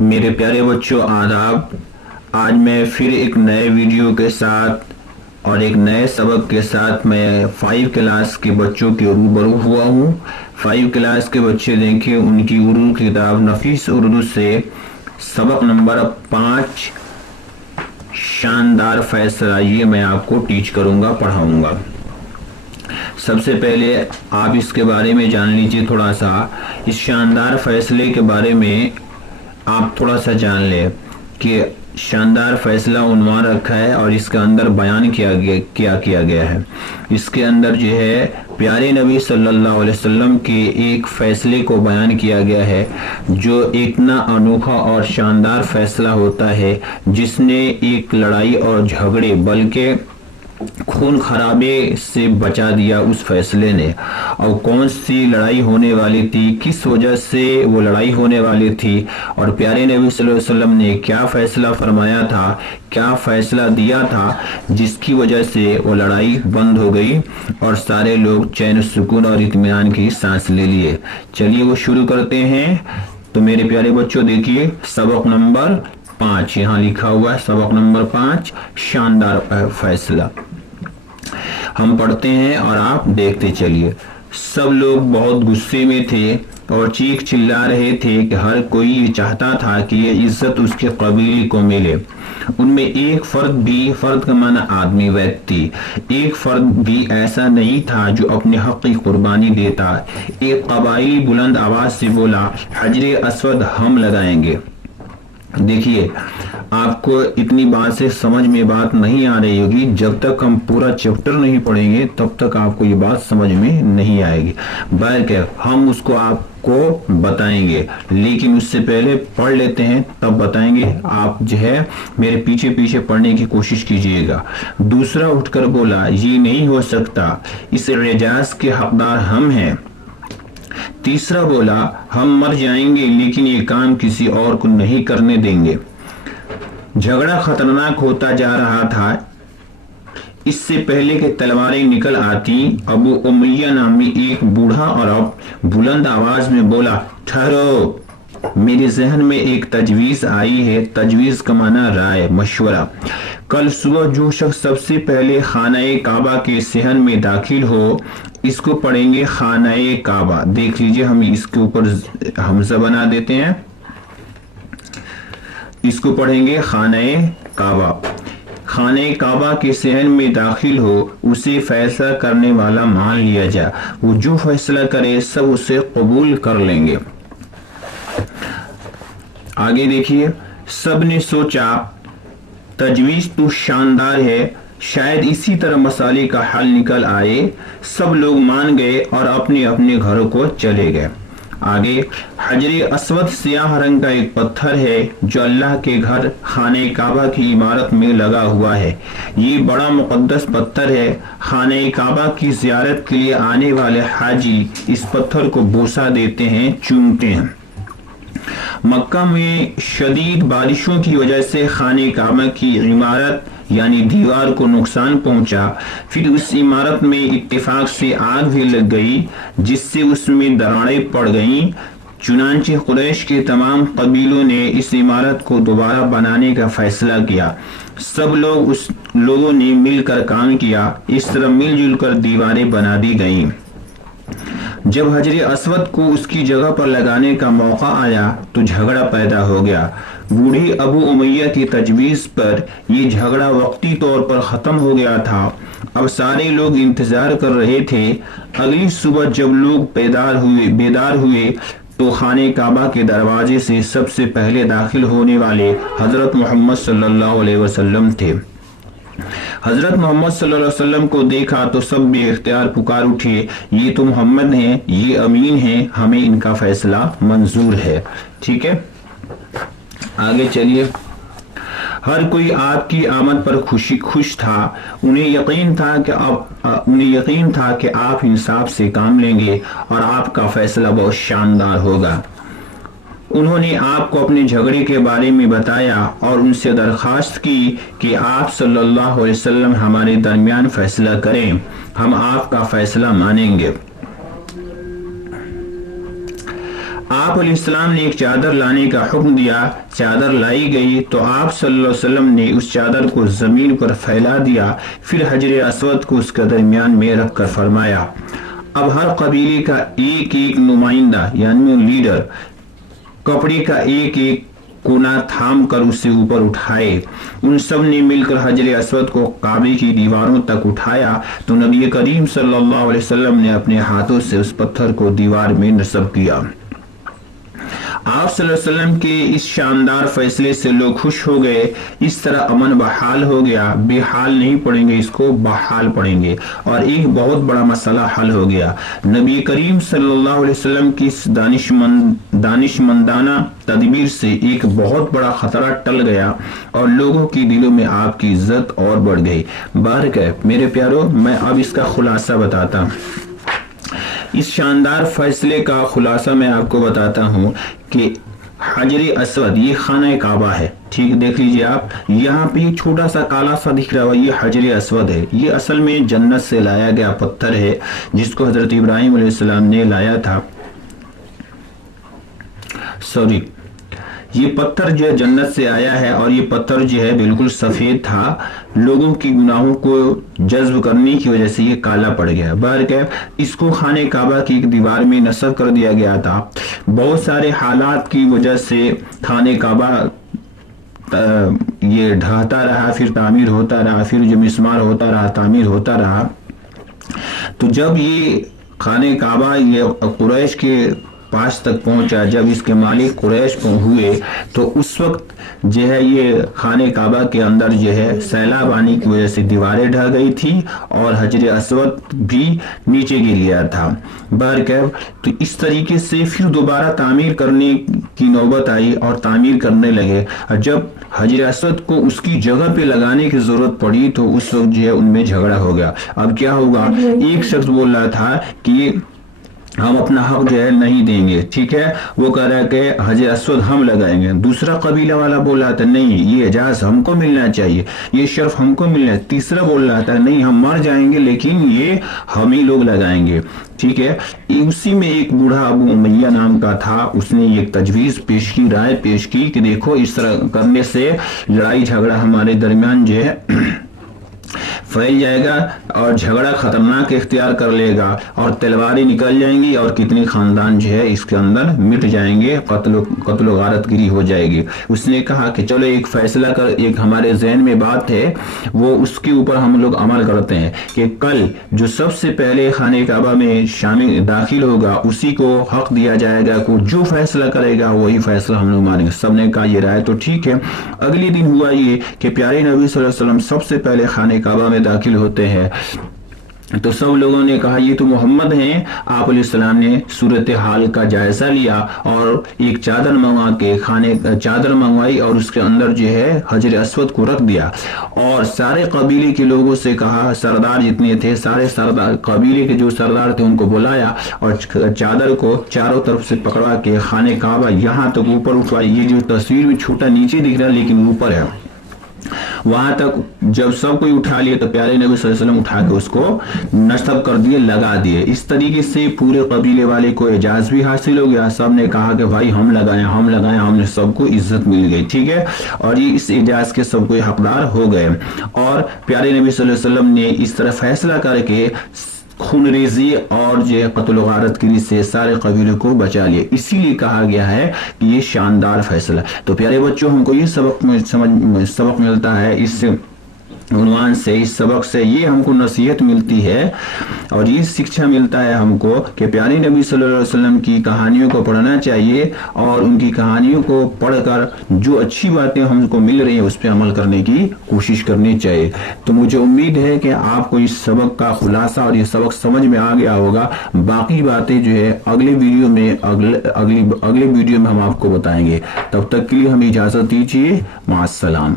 میرے پیارے بچوں آداب۔ آج میں پھر ایک نئے ویڈیو کے ساتھ اور ایک نئے سبق کے ساتھ میں 5 کلاس کے بچوں کے روبرو ہوا ہوں۔ 5 کلاس کے بچے دیکھیں، ان کی اردو کتاب نفیس اردو سے سبق نمبر 5 شاندار فیصلہ، یہ میں آپ کو ٹیچ کروں گا، پڑھاؤں گا۔ سب سے پہلے آپ اس کے بارے میں جان لیجئے، تھوڑا سا اس شاندار فیصلے کے بارے میں آپ تھوڑا سا جان لیں کہ شاندار فیصلہ عنوان رکھا ہے اور اس کے اندر بیان کیا گیا ہے۔ اس کے اندر جو ہے پیارے نبی صلی اللہ علیہ وسلم کے ایک فیصلے کو بیان کیا گیا ہے، جو اتنا انوکھا اور شاندار فیصلہ ہوتا ہے جس نے ایک لڑائی اور جھگڑے بلکہ خون خرابے سے بچا دیا اس فیصلے نے۔ اور کون سی لڑائی ہونے والی تھی، کس وجہ سے وہ لڑائی ہونے والی تھی، اور پیارے نبی صلی اللہ علیہ وسلم نے کیا فیصلہ فرمایا تھا، کیا فیصلہ دیا تھا جس کی وجہ سے وہ لڑائی بند ہو گئی اور سارے لوگ چین و سکون اور اطمینان کی سانس لے لیے۔ چلیے وہ شروع کرتے ہیں۔ تو میرے پیارے بچوں دیکھیے سبق نمبر 5 یہاں لکھا ہوا ہے، سبق نمبر 5 شاندار فیصلہ۔ ہم پڑھتے ہیں اور آپ دیکھتے چلیے۔ سب لوگ بہت غصے میں تھے اور چیخ چلا رہے تھے کہ ہر کوئی یہ چاہتا تھا کہ یہ عزت اس کے قبیلے کو ملے۔ ان میں ایک فرد کا معنی آدمی، ویکتی، ایک فرد بھی ایسا نہیں تھا جو اپنے حق کی قربانی دیتا۔ ایک قبائلی بلند آواز سے بولا، حجر اسود ہم لگائیں گے۔ دیکھیے آپ کو اتنی بات سے سمجھ میں بات نہیں آ رہی ہوگی، جب تک ہم پورا چیپٹر نہیں پڑھیں گے تب تک آپ کو یہ بات سمجھ میں نہیں آئے گی۔ بہرکیف ہم اس کو آپ کو بتائیں گے، لیکن اس سے پہلے پڑھ لیتے ہیں تب بتائیں گے۔ آپ جو ہے میرے پیچھے پیچھے پڑھنے کی کوشش کیجئے گا۔ دوسرا اٹھ کر بولا، یہ نہیں ہو سکتا، اس اعزاز کے حقدار ہم ہیں۔ تیسرا بولا، ہم مر جائیں گے لیکن یہ کام کسی اور کو نہیں کرنے دیں گے۔ جھگڑا خطرناک ہوتا جا رہا تھا۔ اس سے پہلے کہ تلواریں نکل آتی، ابو امیہ نامی ایک بوڑھا اور بلند آواز میں بولا، ٹھہرو، میرے ذہن میں ایک تجویز آئی ہے۔ تجویز کا معنی رائے، مشورہ۔ کل صبح جو شخص سب سے پہلے خانہ کعبہ کے صحن میں داخل ہو، اس کو پڑھیں گے خانہ کعبہ۔ دیکھ لیجئے ہم اس کے اوپر حمزہ بنا دیتے ہیں، اس کو پڑھیں گے خانہ کعبہ۔ خانہ کعبہ کے صحن میں داخل ہو، اسے فیصلہ کرنے والا مان لیا جائے، وہ جو فیصلہ کرے سب اسے قبول کر لیں گے۔ آگے دیکھیے، سب نے سوچا تجویز تو شاندار ہے، شاید اسی طرح مسئلے کا حل نکل آئے۔ سب لوگ مان گئے اور اپنے اپنے گھروں کو چلے گئے۔ آگے، حجر اسود سیاہ رنگ کا ایک پتھر ہے جو اللہ کے گھر خانہ کعبہ کی عمارت میں لگا ہوا ہے۔ یہ بڑا مقدس پتھر ہے۔ خانہ کعبہ کی زیارت کے لیے آنے والے حاجی اس پتھر کو بوسہ دیتے ہیں، چومتے ہیں۔ مکہ میں شدید بارشوں کی وجہ سے خانہ کعبہ کی عمارت یعنی دیوار کو نقصان پہنچا۔ پھر اس عمارت میں اتفاق سے آگ بھی لگ گئی جس سے اس میں دراڑیں پڑ گئیں۔ چنانچہ قریش کے تمام قبیلوں نے اس عمارت کو دوبارہ بنانے کا فیصلہ کیا۔ سب لوگوں نے مل کر کام کیا، اس طرح مل جل کر دیواریں بنا دی گئیں۔ جب حجر اسود کو اس کی جگہ پر لگانے کا موقع آیا تو جھگڑا پیدا ہو گیا۔ بوڑھے ابو امیہ کی تجویز پر یہ جھگڑا وقتی طور پر ختم ہو گیا تھا۔ اب سارے لوگ انتظار کر رہے تھے۔ اگلی صبح جب لوگ بیدار ہوئے تو خانہ کعبہ کے دروازے سے سب سے پہلے داخل ہونے والے حضرت محمد صلی اللہ علیہ وسلم تھے۔ حضرت محمد صلی اللہ علیہ وسلم کو دیکھا تو سب بے اختیار پکار اٹھے، یہ تو محمد ہیں، یہ امین ہیں، ہمیں ان کا فیصلہ منظور ہے۔ ٹھیک ہے، آگے چلیے۔ ہر کوئی آپ کی آمد پر خوش تھا۔ انہیں یقین تھا کہ آپ انصاف سے کام لیں گے اور آپ کا فیصلہ بہت شاندار ہوگا۔ انہوں نے آپ کو اپنے جھگڑے کے بارے میں بتایا اور ان سے درخواست کی کہ آپ صلی اللہ علیہ وسلم ہمارے درمیان فیصلہ کریں، ہم آپ کا فیصلہ مانیں گے۔ آپ علیہ السلام نے ایک چادر لانے کا حکم دیا، چادر لائی گئی تو آپ صلی اللہ علیہ وسلم نے اس چادر کو زمین پر پھیلا دیا، پھر حجر اسود کو اس کے درمیان میں رکھ کر فرمایا اب ہر قبیلے کا ایک ایک نمائندہ یعنی لیڈر کپڑے کا ایک ایک کونا تھام کر اسے اوپر اٹھائے۔ ان سب نے مل کر حجر اسود کو کعبے کی دیواروں تک اٹھایا تو نبی کریم صلی اللہ علیہ وسلم نے اپنے ہاتھوں سے اس پتھر کو دیوار میں نصب کیا۔ آپ صلی اللہ علیہ وسلم کے اس شاندار فیصلے سے لوگ خوش ہو گئے، اس طرح امن بحال ہو گیا۔ بے حال نہیں پڑھیں گے، اس کو بحال پڑھیں گے، اور ایک بہت بڑا مسئلہ حل ہو گیا۔ نبی کریم صلی اللہ علیہ وسلم کی اس دانشمندانہ تدبیر سے ایک بہت بڑا خطرہ ٹل گیا اور لوگوں کی دلوں میں آپ کی عزت اور بڑھ گئی۔ بہرکیف میرے پیارو، میں اب اس کا خلاصہ بتاتا ہوں۔ اس شاندار فیصلے کا خلاصہ میں آپ کو بتاتا ہوں کہ حجر اسود یہ خانہ کعبہ ہے، ٹھیک دیکھ لیجئے آپ، یہاں پہ یہ چھوٹا سا کالا سا دکھ رہا ہے، یہ حجر اسود ہے۔ یہ اصل میں جنت سے لایا گیا پتھر ہے جس کو حضرت ابراہیم علیہ السلام نے لایا تھا۔ یہ پتھر جو ہے جنت سے آیا ہے، اور یہ پتھر جو ہے بالکل سفید تھا، لوگوں کی گناہوں کو جذب کرنے کی وجہ سے یہ کالا پڑ گیا۔ بہرکیف اس کو خانہ کعبہ کی ایک دیوار میں نصب کر دیا گیا تھا۔ بہت سارے حالات کی وجہ سے خانہ کعبہ یہ ڈھہتا رہا، پھر تعمیر ہوتا رہا، پھر جو مسمار ہوتا رہا تعمیر ہوتا رہا۔ تو جب یہ خانہ کعبہ یہ قریش کے پاس تک پہنچا، جب اس کے مالک قریش ہوئے تو اس وقت جو ہے یہ خانہ کعبہ کے اندر جو ہے سیلاب آنے کی وجہ سے دیواریں ڈھہ گئی تھی اور حجر اسود بھی نیچے گر گیا تھا۔ بہرکیف تو اس طریقے سے پھر دوبارہ تعمیر کرنے کی نوبت آئی اور تعمیر کرنے لگے۔ جب حجر اسود کو اس کی جگہ پہ لگانے کی ضرورت پڑی تو اس وقت جو ہے ان میں جھگڑا ہو گیا۔ اب کیا ہوگا، ایک شخص بول رہا تھا کہ ہم اپنا حق جو ہے نہیں دیں گے، ٹھیک ہے، وہ کہہ رہا ہے کہ حجر اسود ہم لگائیں گے۔ دوسرا قبیلہ والا بول رہا تھا نہیں، یہ اعزاز ہم کو ملنا چاہیے، یہ شرف ہم کو ملنا ہے۔ تیسرا بول رہا تھا نہیں، ہم مر جائیں گے لیکن یہ ہم ہی لوگ لگائیں گے، ٹھیک ہے۔ اسی میں ایک بوڑھا ابو امیہ نام کا تھا، اس نے ایک تجویز پیش کی، رائے پیش کی کہ دیکھو اس طرح کرنے سے لڑائی جھگڑا ہمارے درمیان جو ہے پھیل جائے گا اور جھگڑا خطرناک اختیار کر لے گا اور تلواریں نکل جائیں گی اور کتنی خاندان جو ہے اس کے اندر مٹ جائیں گے، قتل و غارت گری ہو جائے گی۔ اس نے کہا کہ چلو ایک فیصلہ کر، ایک ہمارے ذہن میں بات ہے وہ اس کے اوپر ہم لوگ عمل کرتے ہیں کہ کل جو سب سے پہلے خانہ کعبہ میں شامل داخل ہوگا اسی کو حق دیا جائے گا، کو جو فیصلہ کرے گا وہی فیصلہ ہم لوگ مانیں گے۔ سب نے کہا یہ رائے تو ٹھیک ہے۔ اگلے دن ہوا یہ کہ پیارے نبی صلی اللہ علیہ وسلم سب سے پہلے خانہ کعبہ میں داخل ہوتے ہیں تو سب لوگوں نے کہا یہ تو محمد ہیں۔ آپ علیہ السلام نے صورتحال کا جائزہ لیا اور ایک چادر منگوا کے چادر منگوائی اور اس کے اندر جو ہے حجر اسود کو رکھ دیا اور سارے قبیلے کے لوگوں سے کہا، سردار جتنے تھے سارے سردار قبیلے کے جو سردار تھے ان کو بلایا اور چادر کو چاروں طرف سے پکڑا کے خانہ کعبہ یہاں تک اوپر اٹھوائی۔ یہ جو تصویر میں چھوٹا نیچے دکھ رہا ہے لیکن اوپر ہے، وہاں تک جب سب کوئی اٹھا لیا تو پیارے نبی صلی اللہ علیہ وسلم اٹھا کے اس کو نصب کر دیے، لگا دیے۔ اس طریقے سے پورے قبیلے والے کو اعزاز بھی حاصل ہو گیا، سب نے کہا کہ بھائی ہم لگائیں ہم لگائیں، ہم نے سب کو عزت مل گئی، ٹھیک ہے، اور یہ اس اعزاز کے سب کوئی حقدار ہو گئے۔ اور پیارے نبی صلی اللہ علیہ وسلم نے اس طرح فیصلہ کر کے خون ریزی اور جو قتل و غارت گری سے سارے قبیلوں کو بچا لیا۔ اسی لیے کہا گیا ہے کہ یہ شاندار فیصلہ۔ تو پیارے بچوں، ہم کو یہ سبق ملتا ہے اس عنوان سے، اس سبق سے یہ ہم کو نصیحت ملتی ہے اور یہ شکشا ملتا ہے ہم کو کہ پیارے نبی صلی اللہ علیہ وسلم کی کہانیوں کو پڑھنا چاہیے اور ان کی کہانیوں کو پڑھ کر جو اچھی باتیں ہم کو مل رہی ہیں اس پہ عمل کرنے کی کوشش کرنی چاہیے۔ تو مجھے امید ہے کہ آپ کو اس سبق کا خلاصہ اور یہ سبق سمجھ میں آ گیا ہوگا۔ باقی باتیں جو ہے اگلے ویڈیو میں ہم آپ کو بتائیں گے۔ تب تک کے لیے ہمیں اجازت دیجیے، مع السلام۔